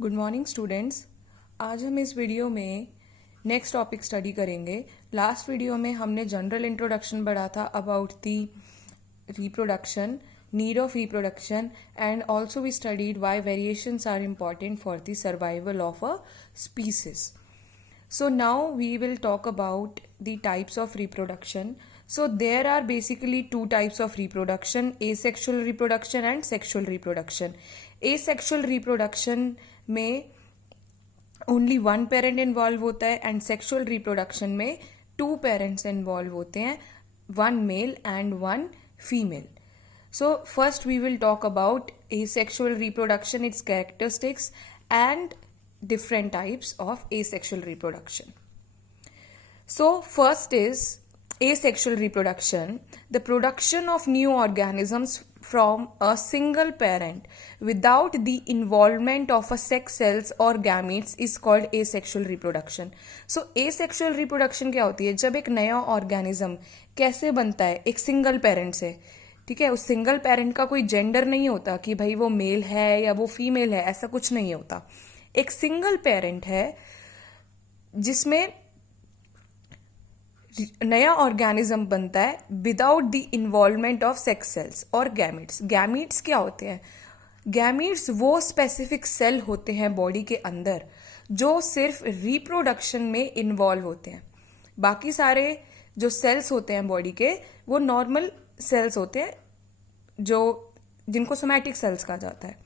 Good morning students. आज हम इस वीडियो में नेक्स्ट टॉपिक स्टडी करेंगे। लास्ट वीडियो में हमने जनरल इंट्रोडक्शन पढ़ा था about the reproduction, need of reproduction, and also we studied why variations are important for the survival of a species. So now we will talk about the types of reproduction. So there are basically two types of reproduction: asexual reproduction and sexual reproduction. Asexual reproduction में only one parent involve होता है and sexual reproduction में two parents involve होते हैं, one male and one female. So first we will talk about asexual reproduction, its characteristics and different types of asexual reproduction. So first is asexual reproduction, the production of new organisms from a single parent without the involvement of a sex cells or gametes is called asexual reproduction. So asexual reproduction क्या होती है? जब एक नया organism कैसे बनता है? एक सिंगल पेरेंट से, ठीक है। उस सिंगल पेरेंट का कोई जेंडर नहीं होता कि भाई वो मेल है या वो फीमेल है, ऐसा कुछ नहीं होता। एक सिंगल पेरेंट है जिसमें नया ऑर्गेनिज्म बनता है without the involvement of sex cells और गैमीट्स। गैमीट्स क्या होते हैं? गैमीट्स वो स्पेसिफिक सेल होते हैं बॉडी के अंदर जो सिर्फ रिप्रोडक्शन में इन्वॉल्व होते हैं। बाकी सारे जो सेल्स होते हैं बॉडी के वो नॉर्मल सेल्स होते हैं, जो जिनको सोमैटिक सेल्स कहा जाता है।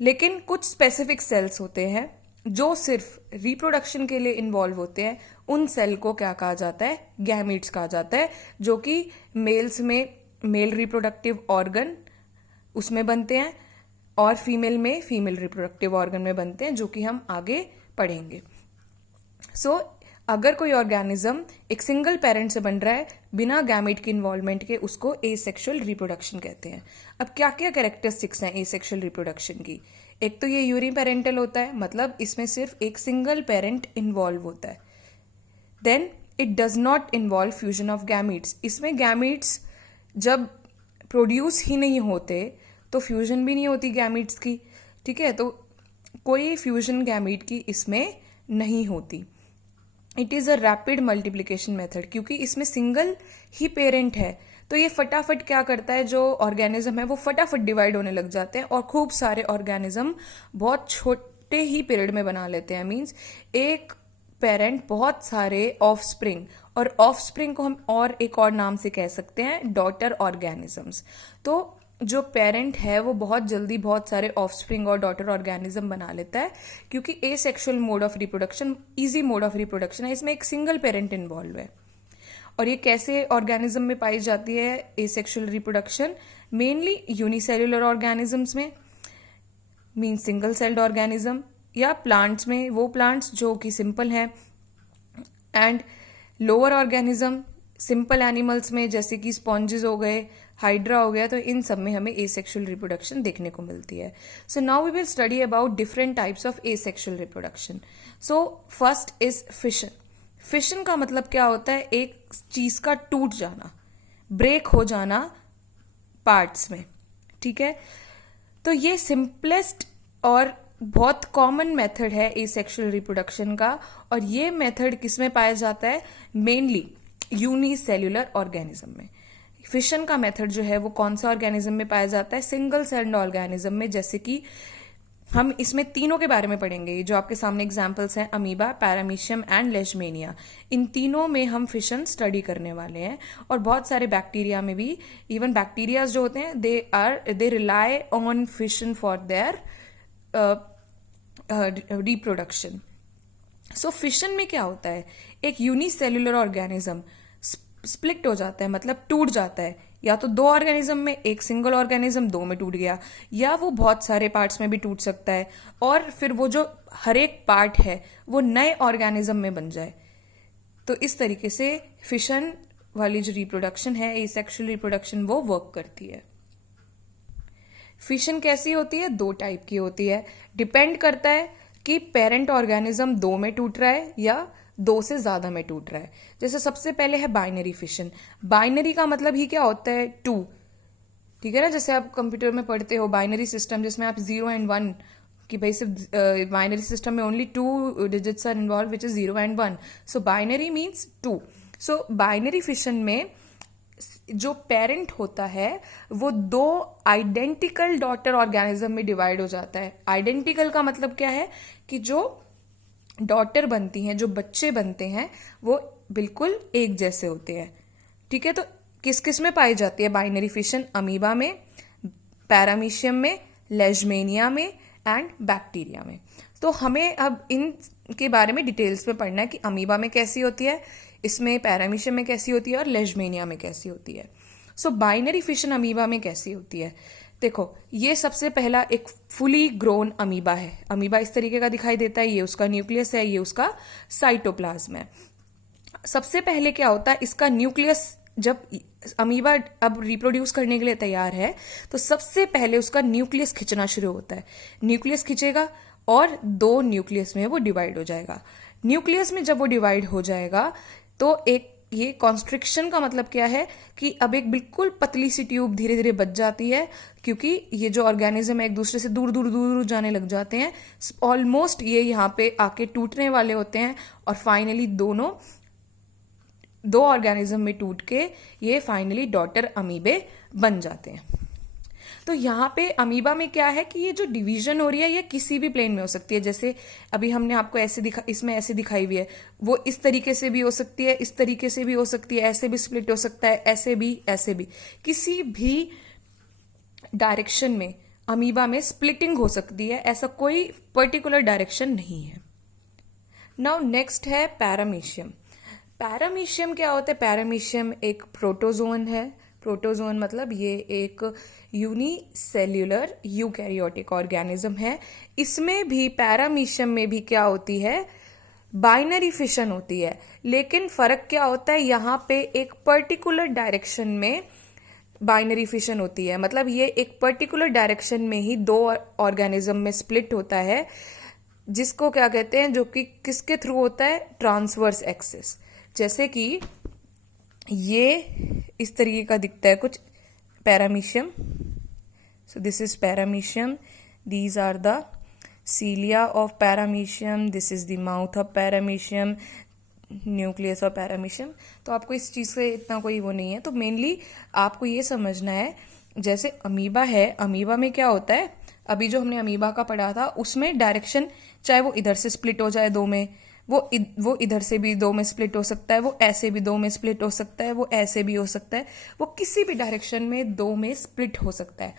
लेकिन कुछ स्पेसिफिक सेल्स होते हैं जो सिर्फ रिप्रोडक्शन के लिए इन्वॉल्व होते हैं। उन सेल को क्या कहा जाता है? गैमीट्स कहा जाता है, जो कि मेल्स में मेल रिप्रोडक्टिव ऑर्गन उसमें बनते हैं और फीमेल में फीमेल रिप्रोडक्टिव ऑर्गन में बनते हैं, जो कि हम आगे पढ़ेंगे। सो अगर कोई ऑर्गेनिज्म एक सिंगल पेरेंट से बन रहा है बिना गैमेट के इन्वॉल्वमेंट के, उसको एसेक्सुअल रिप्रोडक्शन कहते हैं। अब क्या क्या कैरेक्टरिस्टिक्स हैं एसेक्सुअल रिप्रोडक्शन की? एक तो ये यूनिपेरेंटल होता है, मतलब इसमें सिर्फ एक सिंगल पेरेंट इन्वॉल्व होता है। Then it does not involve fusion of gametes. इसमें गैमीट्स जब प्रोड्यूस ही नहीं होते तो फ्यूजन भी नहीं होती गैमीट्स की, ठीक है। तो कोई फ्यूजन गैमीट की इसमें नहीं होती। It is a rapid multiplication method, क्योंकि इसमें सिंगल ही पेरेंट है तो ये फटाफट क्या करता है, जो ऑर्गेनिज्म है वो फटाफट डिवाइड होने लग जाते हैं और खूब सारे ऑर्गेनिज्म बहुत छोटे ही पीरियड में बना लेते हैं। मीन्स एक पेरेंट बहुत सारे ऑफस्प्रिंग, और ऑफस्प्रिंग को हम और एक और नाम से कह सकते हैं डॉटर ऑर्गेनिजम्स। तो जो पेरेंट है वो बहुत जल्दी बहुत सारे ऑफस्प्रिंग और डॉटर ऑर्गेनिज्म बना लेता है, क्योंकि asexual mode of reproduction easy mode of reproduction है, इसमें एक सिंगल पेरेंट इन्वॉल्व है। और ये कैसे ऑर्गेनिज्म में पाई जाती है asexual reproduction? Mainly unicellular organisms में, मीन सिंगल सेल्ड ऑर्गेनिज्म, या प्लांट्स में, वो प्लांट्स जो कि सिंपल हैं, and lower organism simple animals में जैसे कि स्पॉन्जेस हो गए, हाइड्रा हो गया, तो इन सब में हमें एसेक्सुअल रिप्रोडक्शन देखने को मिलती है। So now we will study about different types of asexual reproduction. So first is fission. Fission का मतलब क्या होता है? एक चीज का टूट जाना, ब्रेक हो जाना पार्ट्स में, ठीक है। तो ये सिंपलेस्ट और बहुत कॉमन मेथड है एसेक्सुअल रिप्रोडक्शन का, और ये मेथड किसमें पाया जाता है? मेनली यूनिसेल्युलर ऑर्गेनिज्म में। फिशन का मेथड जो है वो कौन सा ऑर्गेनिज्म में पाया जाता है? सिंगल सेल्ड ऑर्गेनिज्म में। जैसे कि हम इसमें तीनों के बारे में पढ़ेंगे, जो आपके सामने एग्जांपल्स हैं, अमीबा, पैरामीशियम एंड लेशमेनिया। इन तीनों में हम फिशन स्टडी करने वाले हैं, और बहुत सारे बैक्टीरिया में भी। इवन बैक्टीरिया जो होते हैं they rely on fission for their reproduction. So fission में क्या होता है? एक यूनिसेल्युलर ऑर्गेनिज्म स्प्लिट हो जाता है, मतलब टूट जाता है। या तो दो ऑर्गेनिज्म में, एक सिंगल ऑर्गेनिज्म दो में टूट गया, या वो बहुत सारे पार्ट्स में भी टूट सकता है, और फिर वो जो हर एक पार्ट है वो नए ऑर्गेनिज्म में बन जाए। तो इस तरीके से फिशन वाली जो रिप्रोडक्शन है, एसेक्सुअल रिप्रोडक्शन, वो वर्क करती है। फिशन कैसी होती है? दो टाइप की होती है। डिपेंड करता है कि पेरेंट ऑर्गेनिज्म दो में टूट रहा है या दो से ज्यादा में टूट रहा है। जैसे सबसे पहले है बाइनरी फिशन। बाइनरी का मतलब ही क्या होता है? टू, ठीक है ना। जैसे आप कंप्यूटर में पढ़ते हो बाइनरी सिस्टम, जिसमें आप 0 and 1 कि भाई सिर्फ बाइनरी सिस्टम में only 2 digits are involve which is 0 and 1. So binary means 2. So binary fission में जो पेरेंट होता है वो 2 आइडेंटिकल डॉटर ऑर्गेनिज्म में डिवाइड हो जाता है. आइडेंटिकल का मतलब क्या है कि जो डॉटर बनती हैं, जो बच्चे बनते हैं, वो बिल्कुल एक जैसे होते हैं. ठीक है, तो किस किस में पाई जाती है बाइनरी फिशन? अमीबा में, पैरामीशियम में, लेशमेनिया में एंड बैक्टीरिया में. तो हमें अब इन के बारे में डिटेल्स में पढ़ना है कि अमीबा में कैसी होती है, इसमें पैरामीशियम में कैसी होती है और लेशमेनिया में कैसी होती है. सो बाइनरी फिशन अमीबा में कैसी होती है? देखो, ये सबसे पहला एक फुली ग्रोन अमीबा है. अमीबा इस तरीके का दिखाई देता है. ये उसका न्यूक्लियस है, ये उसका साइटोप्लाज्म है. सबसे पहले क्या होता है, इसका न्यूक्लियस जब अमीबा अब रिप्रोड्यूस करने के लिए तैयार है तो सबसे पहले उसका न्यूक्लियस खिंचना शुरू होता है. न्यूक्लियस खिंचेगा और 2 न्यूक्लियस में वो डिवाइड हो जाएगा. न्यूक्लियस में जब वो डिवाइड हो जाएगा तो एक ये कॉन्स्ट्रिक्शन का मतलब क्या है कि अब एक बिल्कुल पतली सी ट्यूब धीरे धीरे बच जाती है, क्योंकि ये जो ऑर्गेनिज्म है एक दूसरे से दूर दूर दूर दूर जाने लग जाते हैं. ऑलमोस्ट ये यहाँ पे आके टूटने वाले होते हैं और फाइनली दोनों 2 ऑर्गेनिज्म में टूट के ये फाइनली डॉटर अमीबे बन जाते हैं. तो यहाँ पे अमीबा में क्या है कि ये जो डिवीजन हो रही है ये किसी भी प्लेन में हो सकती है. जैसे अभी हमने आपको इसमें ऐसे दिखाई हुई है, वो इस तरीके से भी हो सकती है, इस तरीके से भी हो सकती है, ऐसे भी स्प्लिट हो सकता है, ऐसे भी. किसी भी डायरेक्शन में अमीबा में स्प्लिटिंग हो सकती है. ऐसा कोई पर्टिकुलर डायरेक्शन नहीं है. नाउ नेक्स्ट है पैरामीशियम. पैरामीशियम क्या होता है? पैरामीशियम एक प्रोटोजोन है. प्रोटोजोन मतलब ये एक यूनिसेल्यूलर यूकैरियोटिक ऑर्गेनिज्म है. इसमें भी पैरामीशियम में भी क्या होती है? बाइनरी फिशन होती है. लेकिन फर्क क्या होता है? यहाँ पे एक पर्टिकुलर डायरेक्शन में बाइनरी फिशन होती है. मतलब ये एक पर्टिकुलर डायरेक्शन में ही 2 ऑर्गेनिज्म में स्प्लिट होता है, जिसको क्या कहते हैं, जो कि किसके थ्रू होता है? Transverse axis. जैसे कि ये इस तरीके का दिखता है कुछ paramecium. So this is paramecium. These are the cilia of paramecium. This is the mouth of paramecium, nucleus of paramecium. तो आपको इस चीज से इतना कोई वो नहीं है. तो मेनली आपको ये समझना है, जैसे अमीबा है, अमीबा में क्या होता है, अभी जो हमने अमीबा का पढ़ा था उसमें डायरेक्शन, चाहे वो इधर से स्प्लिट हो जाए 2 में, वो इधर से भी 2 में स्प्लिट हो सकता है, वो ऐसे भी 2 में स्प्लिट हो सकता है, वो ऐसे भी हो सकता है, वो किसी भी डायरेक्शन में 2 में स्प्लिट हो सकता है.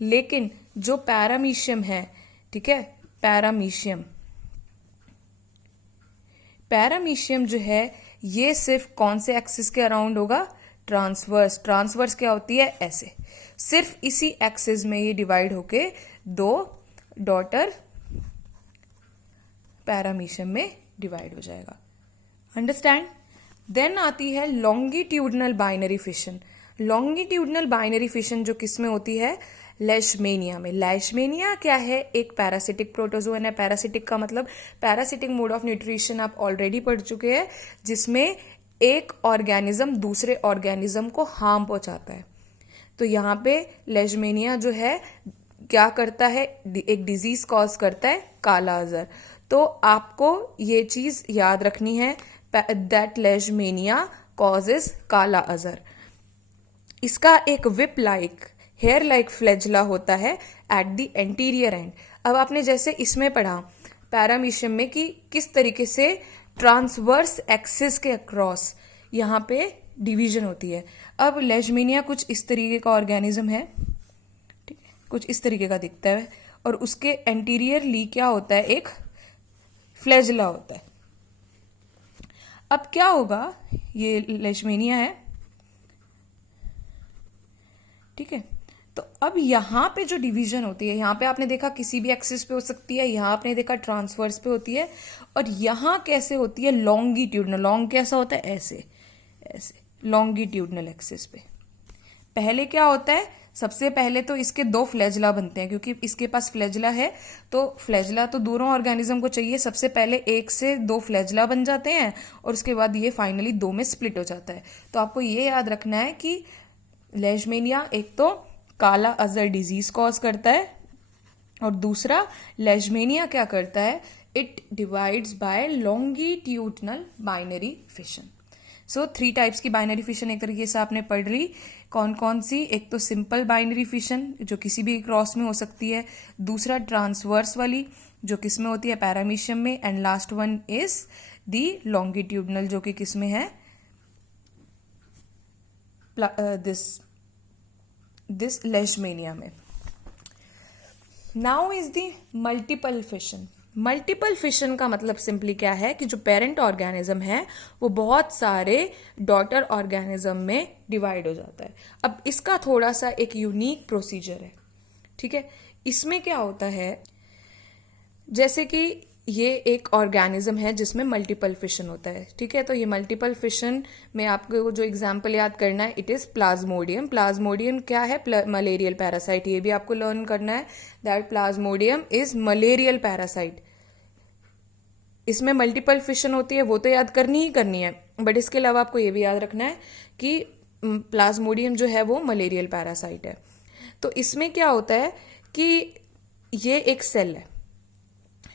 लेकिन जो पैरामीशियम है, ठीक है, पैरामीशियम जो है ये सिर्फ कौन से एक्सिस के अराउंड होगा? ट्रांसवर्स. ट्रांसवर्स क्या होती है? ऐसे. सिर्फ इसी एक्सिस में ये डिवाइड होके 2 डॉटर पैरामीशियम में डिवाइड हो जाएगा. अंडरस्टैंड? देन आती है longitudinal binary fission. Longitudinal binary fission जो किस में होती है? लेशमेनिया में. लेशमेनिया क्या है? एक पैरासिटिक प्रोटोजोन है. पैरासिटिक का मतलब पैरासिटिक मोड ऑफ न्यूट्रिशन आप ऑलरेडी पढ़ चुके हैं, जिसमें एक ऑर्गेनिज्म दूसरे ऑर्गेनिज्म को हार्म पहुंचाता है. तो यहाँ पे लेशमेनिया जो है क्या करता है? एक डिजीज कॉज करता है, काला अजहर. तो आपको ये चीज याद रखनी है, दैट लेशमेनिया कॉजेज काला अजहर. इसका एक whip like, hair like flagella होता है एट द एंटीरियर एंड. अब आपने जैसे इसमें पढ़ा पैरामीशियम में कि किस तरीके से ट्रांसवर्स एक्सिस के अक्रॉस यहाँ पे डिवीजन होती है. अब लेशमेनिया कुछ इस तरीके का ऑर्गेनिज्म है, ठीक है, कुछ इस तरीके का दिखता है, और उसके एंटीरियरली क्या होता है? एक फ्लैजला होता है. अब क्या होगा? ये लेशमेनिया है, ठीक है. तो अब यहाँ पे जो डिवीजन होती है, यहाँ पे आपने देखा किसी भी एक्सिस पे हो सकती है, यहाँ आपने देखा ट्रांसवर्स पे होती है, और यहाँ कैसे होती है? लॉन्गिट्यूडनल. लॉन्ग कैसा होता है? ऐसे ऐसे लॉन्गिट्यूडनल एक्सिस पे. पहले क्या होता है? सबसे पहले तो इसके 2 फ्लैजला बनते हैं, क्योंकि इसके पास फ्लैजला है, तो फ्लैजला तो दोनों ऑर्गेनिज्म को चाहिए. सबसे पहले 1 से 2 फ्लैजला बन जाते हैं और उसके बाद ये फाइनली 2 में स्प्लिट हो जाता है. तो आपको ये याद रखना है कि लेशमेनिया एक तो काला अजहर डिजीज कॉज करता है, और दूसरा लेशमेनिया क्या करता है, it divides bye longitudinal binary fission. So 3 types की बाइनरी फिशन एक तरीके से आपने पढ़ ली। कौन कौन सी, एक तो सिंपल बाइनरी फिशन जो किसी भी क्रॉस में हो सकती है, दूसरा ट्रांसवर्स वाली जो किस में होती है, पैरामीशियम में, and last one is the longitudinal जो कि किस में है, दिस लेशमेनिया में। Now is the multiple fission. Multiple fission का मतलब सिंपली क्या है कि जो पेरेंट ऑर्गेनिज्म है वो बहुत सारे डॉटर ऑर्गेनिज्म में डिवाइड हो जाता है। अब इसका थोड़ा सा एक यूनिक प्रोसीजर है, ठीक है। इसमें क्या होता है, जैसे कि ये एक ऑर्गेनिज्म है जिसमें मल्टीपल फिशन होता है, ठीक है। तो ये मल्टीपल फिशन में आपको जो एग्जांपल याद करना है, इट इज प्लाज्मोडियम। प्लाज्मोडियम क्या है, मलेरियल पैरासाइट। ये भी आपको लर्न करना है that Plasmodium is malarial parasite. इसमें मल्टीपल फिशन होती है, वो तो याद करनी ही करनी है, बट इसके अलावा आपको ये भी याद रखना है कि प्लाज्मोडियम जो है वो मलेरियल पैरासाइट है। तो इसमें क्या होता है कि ये एक सेल है,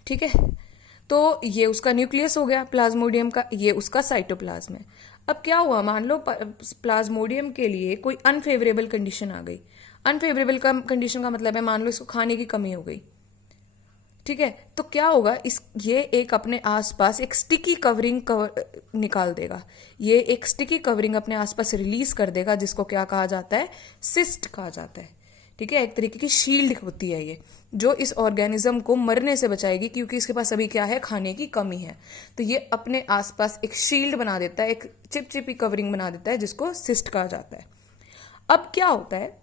ठीक है। तो ये उसका न्यूक्लियस हो गया प्लाज्मोडियम का, ये उसका साइटोप्लाज्म है। अब क्या हुआ, मान लो प्लाज्मोडियम के लिए कोई अनफेवरेबल कंडीशन आ गई। अनफेवरेबल कंडीशन का मतलब है मान लो इसको खाने की कमी हो गई, ठीक है। तो क्या होगा, ये एक अपने आसपास एक स्टिकी कवरिंग निकाल देगा। ये एक स्टिकी कवरिंग अपने आसपास रिलीज कर देगा, जिसको क्या कहा जाता है, सिस्ट कहा जाता है, ठीक है। एक तरीके की शील्ड होती है ये, जो इस ऑर्गेनिज्म को मरने से बचाएगी, क्योंकि इसके पास अभी क्या है, खाने की कमी है। तो ये अपने आसपास एक शील्ड बना देता है, एक चिपचिपी कवरिंग बना देता है, जिसको सिस्ट कहा जाता है। अब क्या होता है,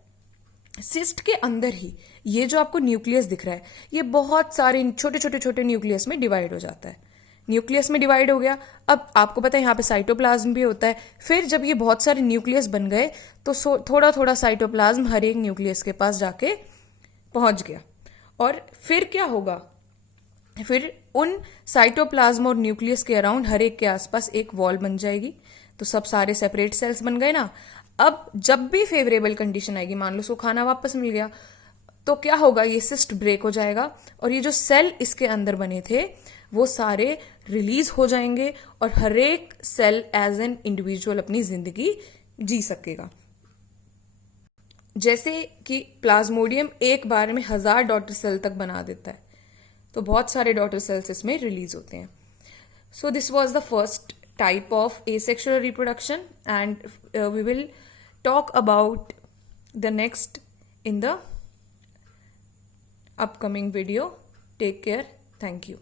सिस्ट के अंदर ही ये जो आपको न्यूक्लियस दिख रहा है, ये बहुत सारे छोटे छोटे छोटे न्यूक्लियस में डिवाइड हो जाता है। न्यूक्लियस में डिवाइड हो गया। अब आपको पता है यहाँ पे साइटोप्लाज्म भी होता है। फिर जब ये बहुत सारे न्यूक्लियस बन गए तो थोड़ा थोड़ा साइटोप्लाज्म हर एक न्यूक्लियस के पास जाके पहुंच गया। और फिर क्या होगा, फिर उन साइटोप्लाज्म और न्यूक्लियस के अराउंड हर एक के आसपास एक वॉल बन जाएगी। तो सब सारे सेपरेट सेल्स बन गए ना। अब जब भी फेवरेबल कंडीशन आएगी, मान लो उसको खाना वापस मिल गया, तो क्या होगा, ये सिस्ट ब्रेक हो जाएगा और ये जो सेल इसके अंदर बने थे वो सारे रिलीज हो जाएंगे और हर एक सेल एज एन इंडिविजुअल अपनी जिंदगी जी सकेगा। जैसे कि प्लाज्मोडियम एक बार में 1000 डॉटर सेल तक बना देता है, तो बहुत सारे डॉटर सेल्स इसमें रिलीज होते हैं। So this was the first type of asexual reproduction, and we will talk about the next in the upcoming video. Take care. Thank you.